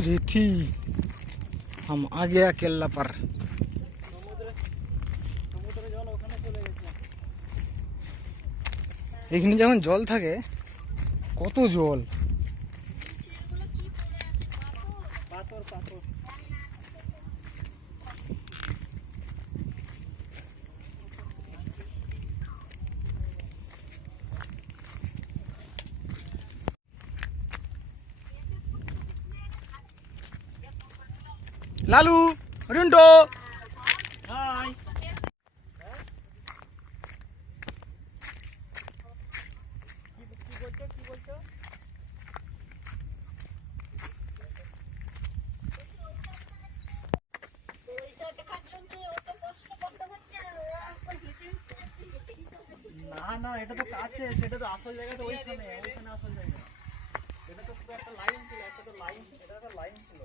रेथी हम आ गया केल्ला पर এখানে যখন জল থাকে কত জল। লালু রিন্টো হাই কি কি বলছো কি বলছো না না এটা তো কাছে সেটা তো আসল জায়গা তো ওইখানে ওইখানে আসল জায়গা। এটা তো পুরো একটা লাইন ছিল একটা তো লাইন এটা একটা লাইন ছিল।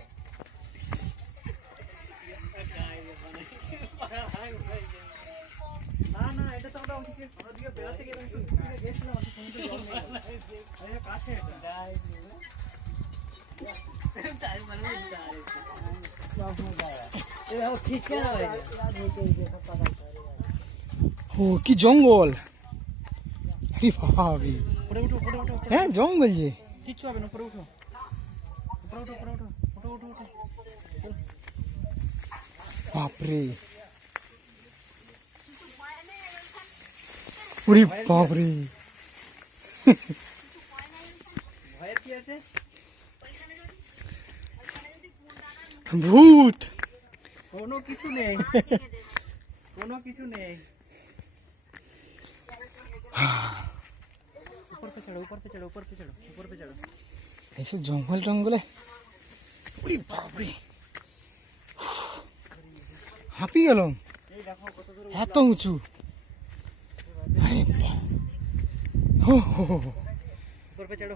না না এটা তো আমরা ওদিকে আমরা ওদিকে বেড়াতে গেলাম তো ওদিকে গেছিলাম কাছে এটা। ও কি জঙ্গল! আরে ভাবি উপরে উঠো উপরে উঠো উপরে হ্যাঁ জঙ্গল যে কিচ্ছু হবে না উপরে উঠো উপরে উঠো উপরে উঠো উঠো উঠো উঠো বাপরে ওরে বাপরে ভয়ের কি আছে ভূত কোনো কিছু নেই কোনো কিছু নেই চলো উপর পে উপর পে উপর পে চলো। জঙ্গল টঙ্গলে ওরে বাপরে। হাঁপি গেলাম। এত উঁচু। আরে হো হো উপর পে চলো।